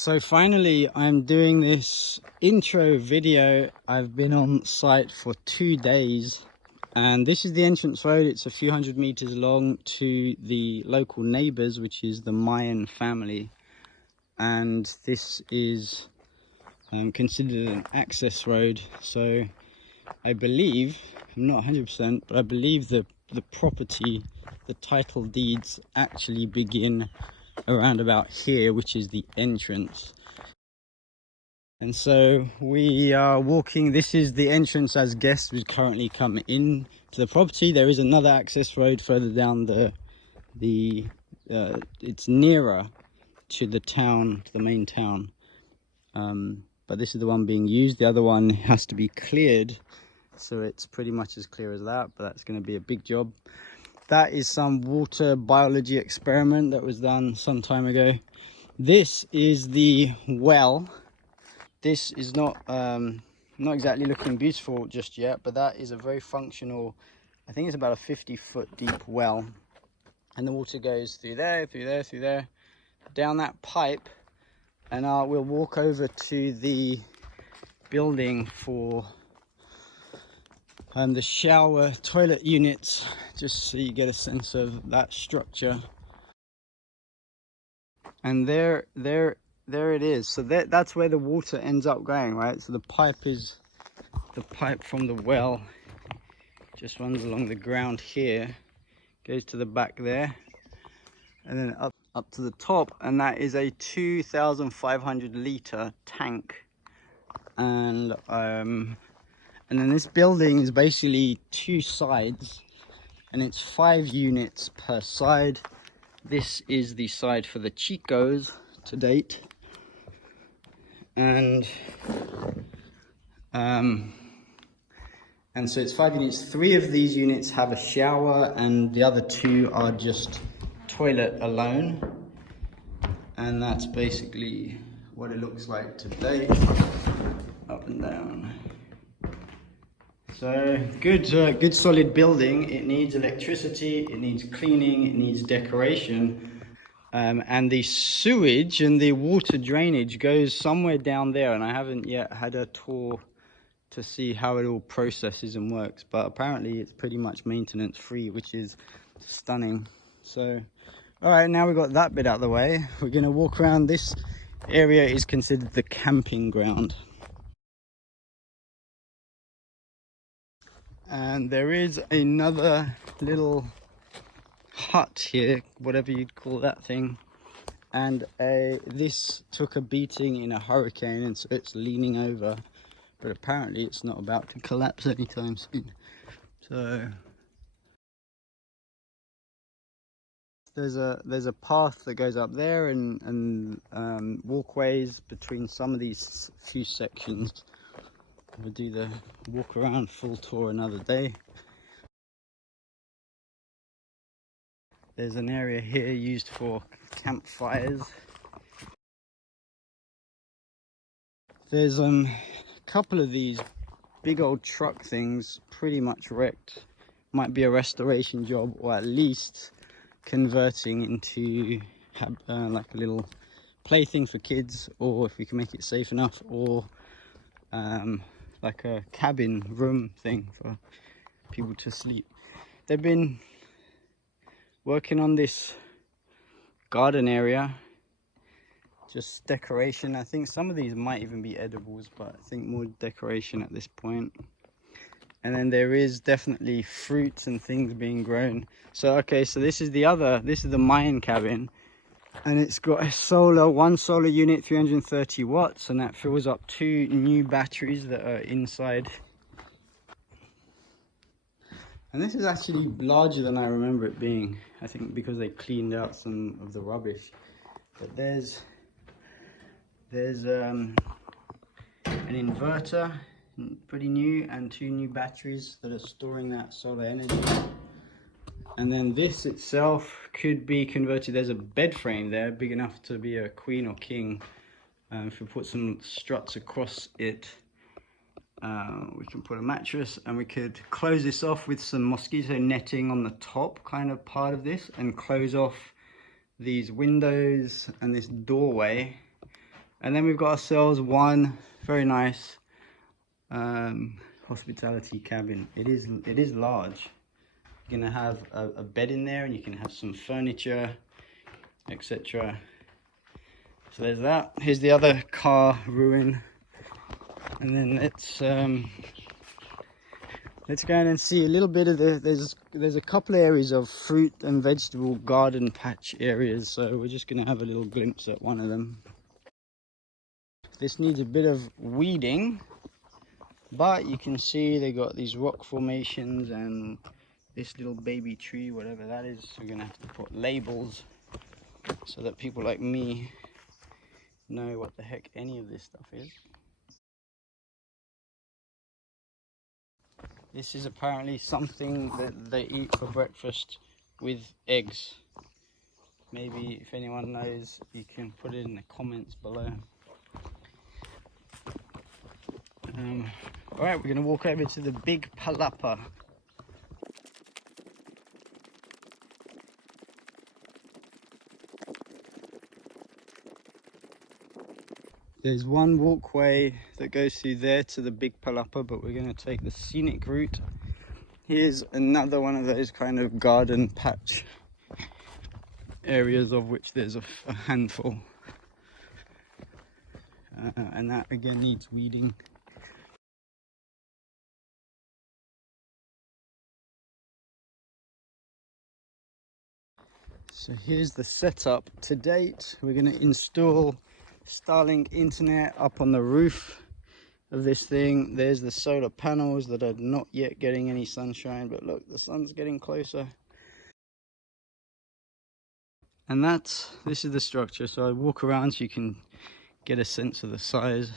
So finally, I'm doing this intro video. I've been on site for 2 days, and this is the entrance road. It's a few hundred meters long to the local neighbors, which is the Mayan family. And this is considered an access road. So I believe, I'm not 100%, but I believe the property, the title deeds actually begin around about here, which is the entrance. And so we are walking. This is the entrance as guests would currently come in to the property. There is another access road further down it's nearer to the town, to the main town, but this is the one being used. The other one has to be cleared, so it's pretty much as clear as that, but that's going to be a big job. That is some water biology experiment that was done some time ago. This is the well. This is not exactly looking beautiful just yet, but that is a very functional, I think it's about a 50-foot deep well. And the water goes through there, through there, through there, down that pipe. And we'll walk over to the building for the shower toilet units, just so you get a sense of that structure. And there it is. So that's where the water ends up going, right? So the pipe from the well just runs along the ground here, goes to the back there, and then up to the top, and that is a 2,500 liter tank. And then this building is basically 2 sides, and it's 5 units per side. This is the side for the Chicos to date. And so it's 5 units. 3 of these units have a shower, and the other 2 are just toilet alone. And that's basically what it looks like today, up and down. So good solid building. It needs electricity, it needs cleaning, it needs decoration, and the sewage and the water drainage goes somewhere down there, and I haven't yet had a tour to see how it all processes and works, but apparently it's pretty much maintenance free, which is stunning. So all right, now we've got that bit out of the way, we're going to walk around. This area is considered the camping ground. And there is another little hut here, whatever you'd call that thing. And this took a beating in a hurricane, and so it's leaning over. But apparently it's not about to collapse anytime soon. So there's a path that goes up there, and walkways between some of these few sections. We'll do the walk around full tour another day. There's an area here used for campfires. There's a couple of these big old truck things pretty much wrecked. Might be a restoration job, or at least converting into like a little plaything for kids, or if we can make it safe enough, or like a cabin room thing for people to sleep. They've been working on this garden area, just decoration. I think some of these might even be edibles, but I think more decoration at this point. And then there is definitely fruits and things being grown. So okay, so this is the Mayan cabin, and it's got one solar unit, 330 watts, and that fills up 2 new batteries that are inside. And this is actually larger than I remember it being, I think because they cleaned out some of the rubbish. But there's an inverter, pretty new, and 2 new batteries that are storing that solar energy. And then this itself could be converted. There's a bed frame there big enough to be a queen or king. If we put some struts across it, we can put a mattress, and we could close this off with some mosquito netting on the top kind of part of this, and close off these windows and this doorway And then we've got ourselves one very nice hospitality cabin. It is large. You're gonna have a bed in there, and you can have some furniture, etc. So there's that. Here's the other car ruin, and then let's go in and see a little bit of there's a couple of areas of fruit and vegetable garden patch areas, so we're just gonna have a little glimpse at one of them. This needs a bit of weeding, but you can see they got these rock formations and this little baby tree, whatever that is. We're gonna have to put labels so that people like me know what the heck any of this stuff is. This is apparently something that they eat for breakfast with eggs. Maybe if anyone knows, you can put it in the comments below. Alright, we're going to walk over to the big palapa. There's one walkway that goes through there to the big palapa, but we're going to take the scenic route. Here's another one of those kind of garden patch areas, of which there's a handful. And that again needs weeding. So here's the setup to date. We're going to install Starlink internet up on the roof of this thing. There's the solar panels that are not yet getting any sunshine, but look, the sun's getting closer. And this is the structure. So I walk around so you can get a sense of the size.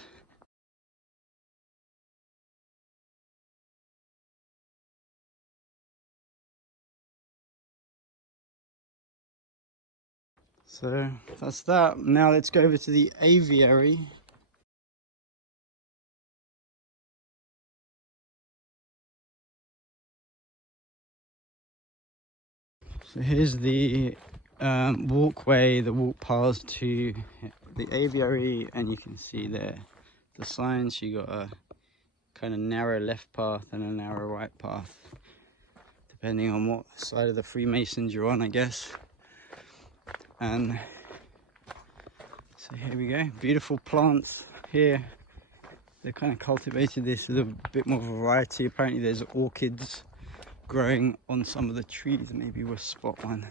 So that's that. Now let's go over to the aviary. So here's the walkway, the walk paths to the aviary, and you can see there the signs. You got a kind of narrow left path and a narrow right path, depending on what side of the Freemasons you're on, I guess. And so here we go, beautiful plants here. They've kind of cultivated this with a bit more variety. Apparently there's orchids growing on some of the trees. Maybe we'll spot one.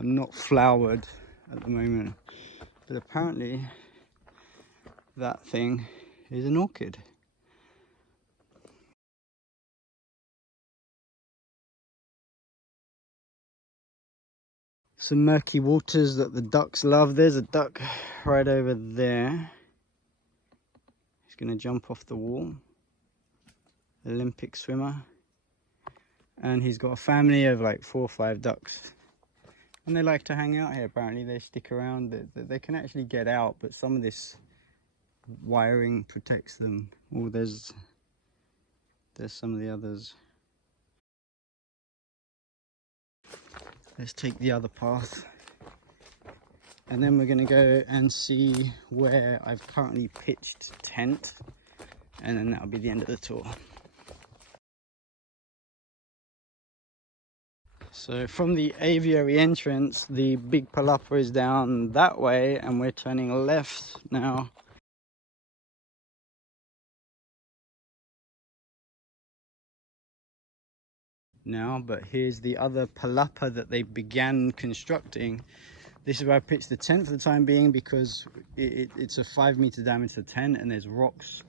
Not flowered at the moment, but apparently that thing is an orchid. Some murky waters that the ducks love. There's a duck right over there. He's going to jump off the wall. Olympic swimmer. And he's got a family of like 4 or 5 ducks. And they like to hang out here, apparently. They stick around. They can actually get out, but some of this wiring protects them. Oh, there's some of the others. Let's take the other path. And then we're going to go and see where I've currently pitched tent. And then that'll be the end of the tour. So from the aviary entrance, the big palapa is down that way, and we're turning left now. But here's the other palapa that they began constructing. This is where I pitched the tent for the time being, because it's a 5-meter diameter tent and there's rocks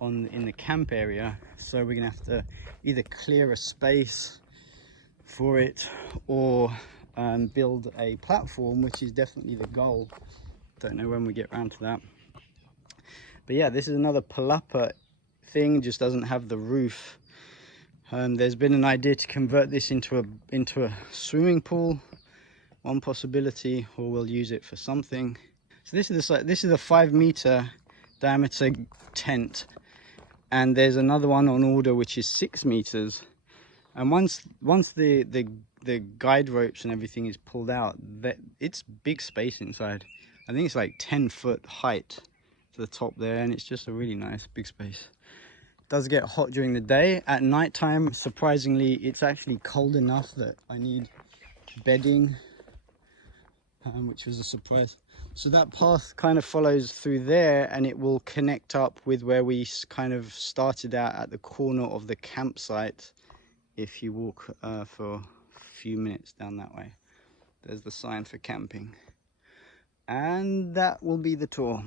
in the camp area. So we're gonna have to either clear a space for it or build a platform, which is definitely the goal. Don't know when we get around to that. But yeah, this is another palapa thing, just doesn't have the roof. There's been an idea to convert this into a swimming pool, one possibility, or we'll use it for something. So this is a 5-meter diameter tent, and there's another one on order which is 6 meters. And once the guide ropes and everything is pulled out, it's big space inside. I think it's like 10-foot height to the top there, and it's just a really nice big space. It does get hot during the day. At nighttime, surprisingly, it's actually cold enough that I need bedding, which was a surprise. So that path kind of follows through there, and it will connect up with where we kind of started at the corner of the campsite. If you walk for a few minutes down that way, there's the sign for camping. And that will be the tour.